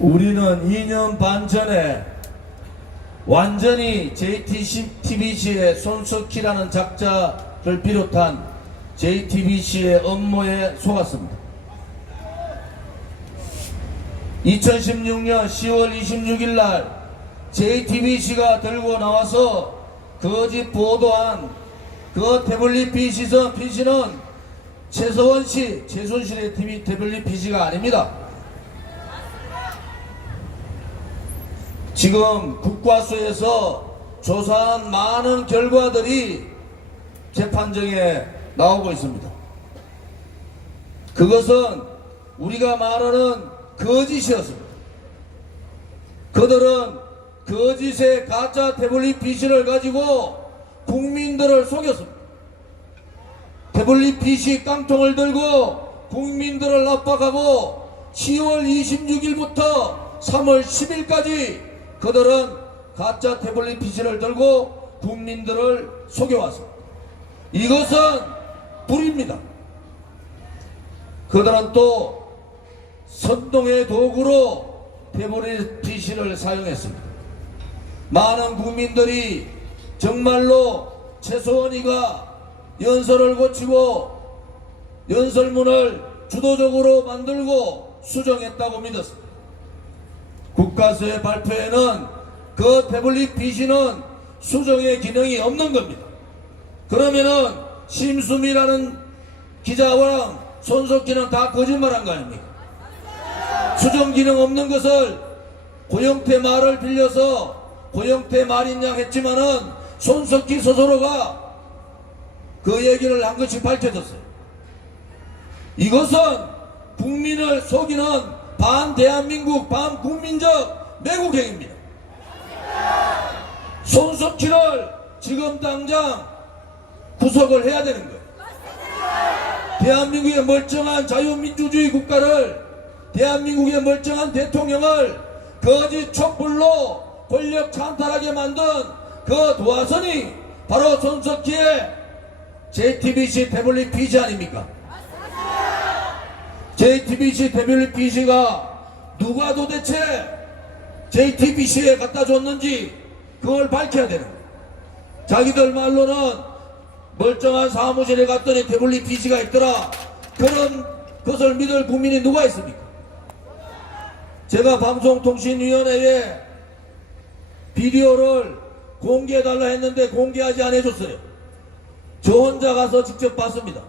우리는 2년 반 전에 완전히 JTBC의 손석희라는 작자를 비롯한 JTBC의 업무에 속았습니다. 2016년 10월 26일 날 JTBC가 들고 나와서 거짓 보도한 그 태블릿 PC는 최서원 씨, 최순실의 태블릿 PC가 아닙니다. 지금 국과수에서 조사한 많은 결과들이 재판정에 나오고 있습니다. 그것은 우리가 말하는 거짓이었습니다. 그들은 거짓의 가짜 태블릿 PC를 가지고 국민들을 속였습니다. 태블릿 PC 깡통을 들고 국민들을 압박하고 10월 26일부터 3월 10일까지 그들은 가짜 태블릿 PC를 들고 국민들을 속여왔습니다. 이것은 불입니다. 그들은 또 선동의 도구로 태블릿 PC를 사용했습니다. 많은 국민들이 정말로 최소원이가 연설을 고치고 연설문을 주도적으로 만들고 수정했다고 믿었습니다. 국가수의 발표에는 그 태블릿 PC는 수정의 기능이 없는 겁니다. 그러면은 심수미라는 기자와 손석희는 다 거짓말한 거 아닙니까? 수정 기능 없는 것을 고영태 말을 빌려서 고영태 말인 양 했지만은 손석희 스스로가 그 얘기를 한 것이 밝혀졌어요. 이것은 국민을 속이는 반대한민국 반국민적 매국행입니다. 손석희를 지금 당장 구속을 해야 되는 거예요. 대한민국의 멀쩡한 자유민주주의 국가를, 대한민국의 멀쩡한 대통령을 거짓 촛불로 권력 찬탈하게 만든 그 도화선이 바로 손석희의 JTBC 태블릿 PC 아닙니까? JTBC 태블릿 PC가 누가 도대체 JTBC에 갖다 줬는지 그걸 밝혀야 되는 거예요. 자기들 말로는 멀쩡한 사무실에 갔더니 태블릿 PC가 있더라. 그런 것을 믿을 국민이 누가 있습니까? 제가 방송통신위원회에 비디오를 공개해달라 했는데 공개하지 않아줬어요. 저 혼자 가서 직접 봤습니다.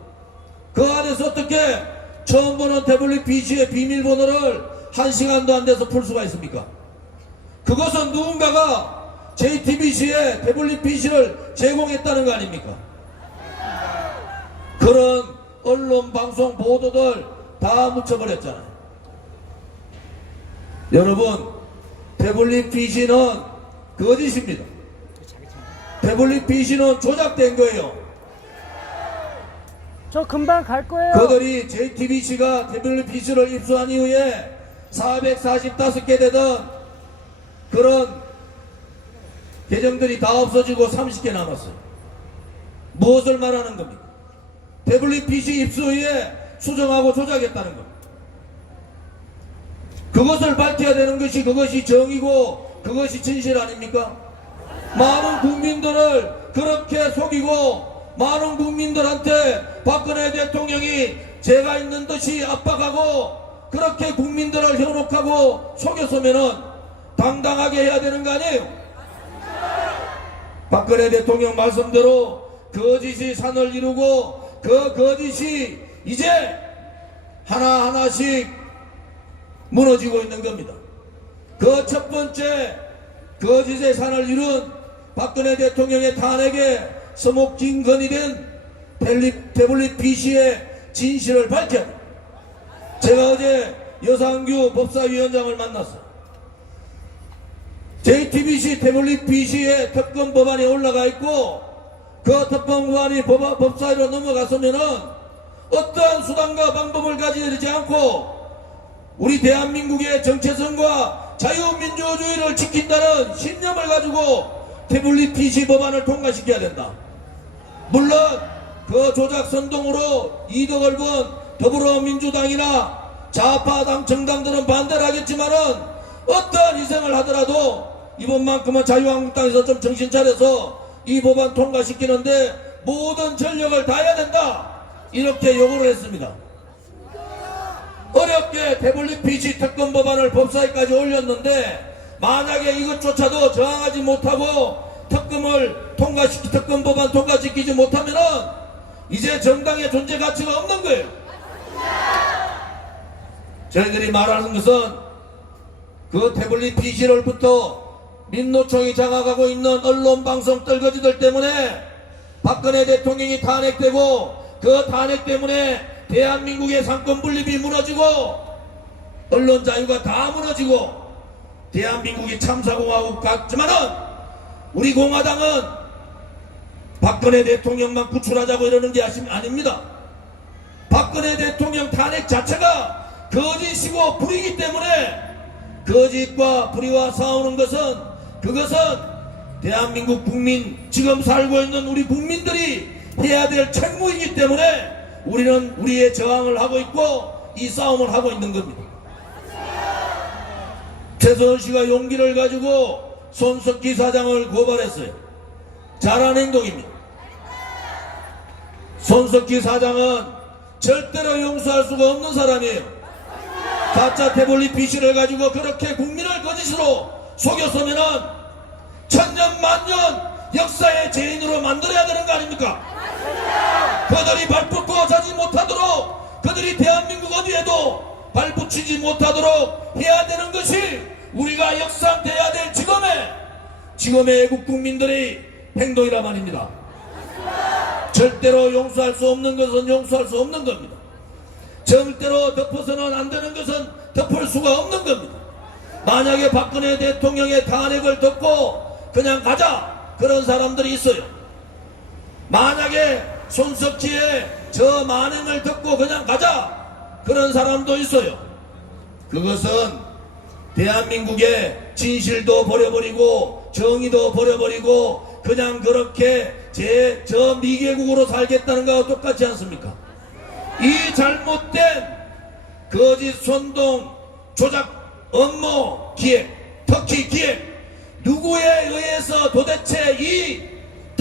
그 안에서 어떻게 처음 보는 태블릿 PC의 비밀번호를 1시간도 안 돼서 풀 수가 있습니까? 그것은 누군가가 JTBC의 태블릿 PC를 제공했다는 거 아닙니까? 그런 언론 방송 보도들 다 묻혀버렸잖아요. 여러분, 태블릿 PC는 거짓입니다. 태블릿 PC는 조작된 거예요. 저 금방 갈 거예요. 그들이 JTBC가 태블릿 PC를 입수한 이후에 445개 되던 그런 계정들이 다 없어지고 30개 남았어요. 무엇을 말하는 겁니까? 태블릿 PC 입수 후에 수정하고 조작했다는 겁니다. 그것을 밝혀야 되는 것이 그것이 정의고 그것이 진실 아닙니까? 많은 국민들을 그렇게 속이고 많은 국민들한테 박근혜 대통령이 죄가 있는 듯이 압박하고 그렇게 국민들을 현혹하고 속였으면은 당당하게 해야 되는 거 아니에요? 박근혜 대통령 말씀대로 거짓이 산을 이루고 그 거짓이 이제 하나하나씩 무너지고 있는 겁니다. 그 첫 번째 거짓의 산을 이룬 박근혜 대통령의 탄핵에 서목진건이 된 태블릿 PC의 진실을 밝혀 제가 어제 여상규 법사위원장을 만났어요. JTBC 태블릿 PC의 특검 법안이 올라가 있고 그 특검 법안이 법사위로 넘어갔으면은 어떠한 수단과 방법을 가지지 않고 우리 대한민국의 정체성과 자유민주주의를 지킨다는 신념을 가지고 태블릿 PC 법안을 통과시켜야 된다. 물론 그 조작 선동으로 이득을 본 더불어민주당이나 좌파당 정당들은 반대를 하겠지만은 어떠한 희생을 하더라도 이번만큼은 자유한국당에서 좀 정신 차려서 이 법안 통과시키는데 모든 전력을 다해야 된다, 이렇게 요구를 했습니다. 어렵게 태블릿 PC 특검 법안을 법사위까지 올렸는데 만약에 이것조차도 저항하지 못하고 특검 법안 통과시키지 못하면은 이제 정당의 존재 가치가 없는 거예요. 저희들이 말하는 것은 그 태블릿 PC를부터 민노총이 장악하고 있는 언론방송 떨거지들 때문에 박근혜 대통령이 탄핵되고 그 탄핵 때문에 대한민국의 상권 분립이 무너지고 언론 자유가 다 무너지고 대한민국이 참사공화국 같지만은 우리 공화당은 박근혜 대통령만 구출하자고 이러는 게 아닙니다. 박근혜 대통령 탄핵 자체가 거짓이고 불이기 때문에 거짓과 불의와 싸우는 것은 그것은 대한민국 국민, 지금 살고 있는 우리 국민들이 해야 될 책무이기 때문에 우리는 우리의 저항을 하고 있고 이 싸움을 하고 있는 겁니다. 최소원 씨가 용기를 가지고 손석희 사장을 고발했어요. 잘한 행동입니다. 손석희 사장은 절대로 용서할 수가 없는 사람이에요. 가짜 태블릿 PC를 가지고 그렇게 국민을 거짓으로 속였으면은 천년 만년 역사의 죄인으로 만들어야 되는 거 아닙니까? 그들이 발붙고 자지 못하도록, 그들이 대한민국 어디에도 발붙이지 못하도록 해야 되는 것이 우리가 역사돼야 될 지금의 애국 국민들의 행동이라 말입니다. 절대로 용서할 수 없는 것은 용서할 수 없는 겁니다. 절대로 덮어서는 안 되는 것은 덮을 수가 없는 겁니다. 만약에 박근혜 대통령의 탄핵을 덮고 그냥 가자, 그런 사람들이 있어요. 만약에 손석희의 저 만행을 듣고 그냥 가자, 그런 사람도 있어요. 그것은 대한민국의 진실도 버려버리고 정의도 버려버리고 그냥 그렇게 저 미개국으로 살겠다는 거와 똑같지 않습니까? 이 잘못된 거짓 선동 조작 업무 기획, 특히 기획, 누구에 의해서 도대체 이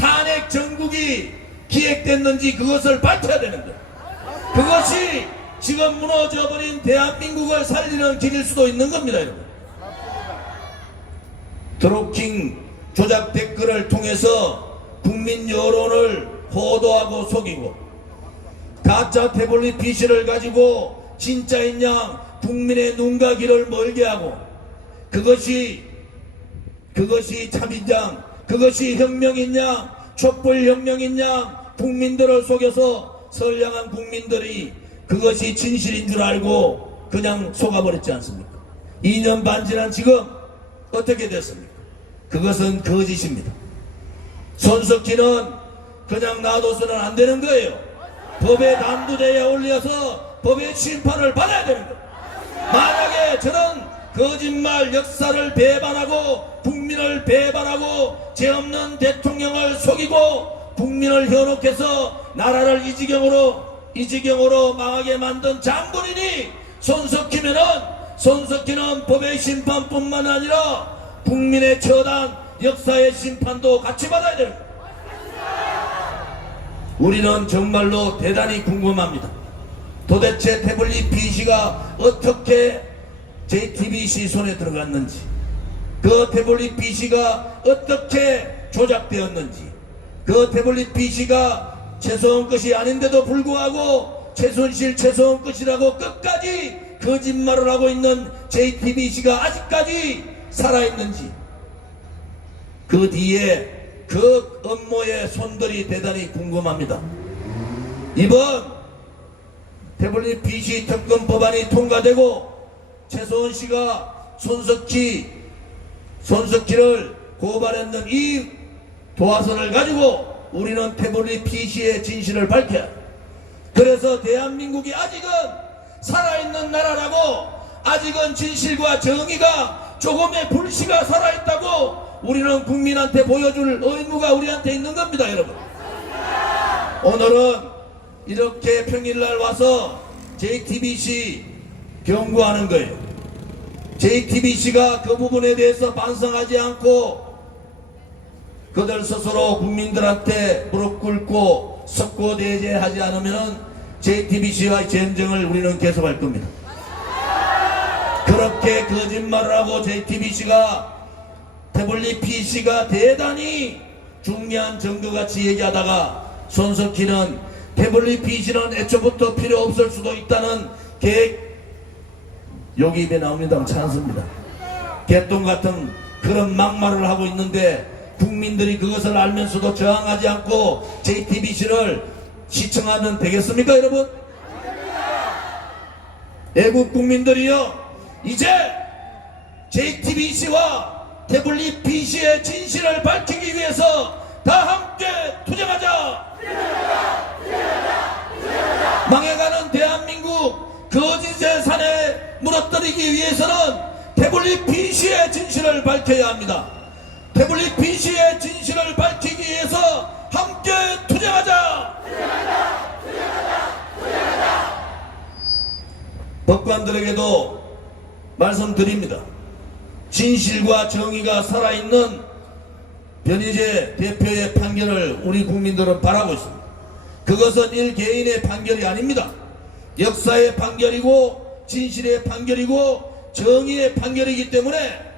탄핵 정국이 기획됐는지 그것을 밝혀야 되는 거예요. 그것이 지금 무너져버린 대한민국을 살리는 길일 수도 있는 겁니다, 여러분. 드루킹 조작 댓글을 통해서 국민 여론을 호도하고 속이고 가짜 태블릿 PC를 가지고 진짜인 양 국민의 눈과 귀를 멀게 하고 그것이 참인양, 그것이 혁명이냐, 촛불혁명이냐, 국민들을 속여서 선량한 국민들이 그것이 진실인 줄 알고 그냥 속아버렸지 않습니까? 2년 반 지난 지금 어떻게 됐습니까? 그것은 거짓입니다. 손석희는 그냥 놔둬서는 안 되는 거예요. 법의 단두대에 올려서 법의 심판을 받아야 되는 거예요. 만약에 저런 거짓말 역사를 배반하고 국민을 배반하고 죄 없는 대통령을 속이고 국민을 현혹해서 나라를 이 지경으로 망하게 만든 장군이니 손석희는 법의 심판뿐만 아니라 국민의 처단 역사의 심판도 같이 받아야 되는 거예요. 우리는 정말로 대단히 궁금합니다. 도대체 태블릿 PC가 어떻게 JTBC 손에 들어갔는지, 그 태블릿 PC가 어떻게 조작되었는지, 그 태블릿 PC가 최소한 것이 아닌데도 불구하고 최소한 것이라고 끝까지 거짓말을 하고 있는 JTBC가 아직까지 살아있는지, 그 뒤에 그 업무의 손들이 대단히 궁금합니다. 이번 태블릿 PC 특검 법안이 통과되고 최소원 씨가 손석희를 고발했는 이 도화선을 가지고 우리는 태블릿 PC의 진실을 밝혀야 해. 그래서 대한민국이 아직은 살아있는 나라라고, 아직은 진실과 정의가 조금의 불씨가 살아있다고 우리는 국민한테 보여줄 의무가 우리한테 있는 겁니다, 여러분. 오늘은 이렇게 평일날 와서 JTBC 경고하는 거예요. JTBC가 그 부분에 대해서 반성하지 않고 그들 스스로 국민들한테 무릎 꿇고 석고대죄하지 않으면 JTBC와의 전쟁을 우리는 계속할 겁니다. 그렇게 거짓말을 하고 JTBC가 태블릿 PC가 대단히 중요한 증거같이 얘기하다가 손석희는 태블릿 PC는 애초부터 필요 없을 수도 있다는 계획 여기 입에 나옵니다. 찬스입니다. 개똥 같은 그런 막말을 하고 있는데 국민들이 그것을 알면서도 저항하지 않고 JTBC를 시청하면 되겠습니까, 여러분? 애국 국민들이요, 이제 JTBC와 태블릿 PC의 진실을 밝히기 위해서 다 함께 투쟁하자! 망해가는 대한민국 거짓의 산에 무너뜨리기 위해서는 태블릿 PC의 진실을 밝혀야 합니다. 태블릿 PC의 진실을 밝히기 위해서 함께 투쟁하자! 법관들에게도 말씀드립니다. 진실과 정의가 살아있는 변희재 대표의 판결을 우리 국민들은 바라고 있습니다. 그것은 일개인의 판결이 아닙니다. 역사의 판결이고 진실의 판결이고 정의의 판결이기 때문에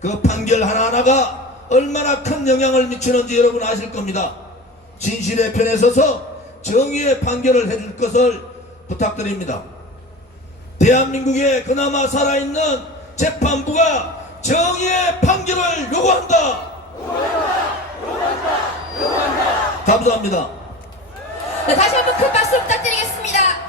그 판결 하나하나가 얼마나 큰 영향을 미치는지 여러분 아실 겁니다. 진실의 편에 서서 정의의 판결을 해줄 것을 부탁드립니다. 대한민국에 그나마 살아있는 재판부가 정의의 판결을 요구한다. 감사합니다. 네, 다시 한번 큰 박수 부탁드리겠습니다.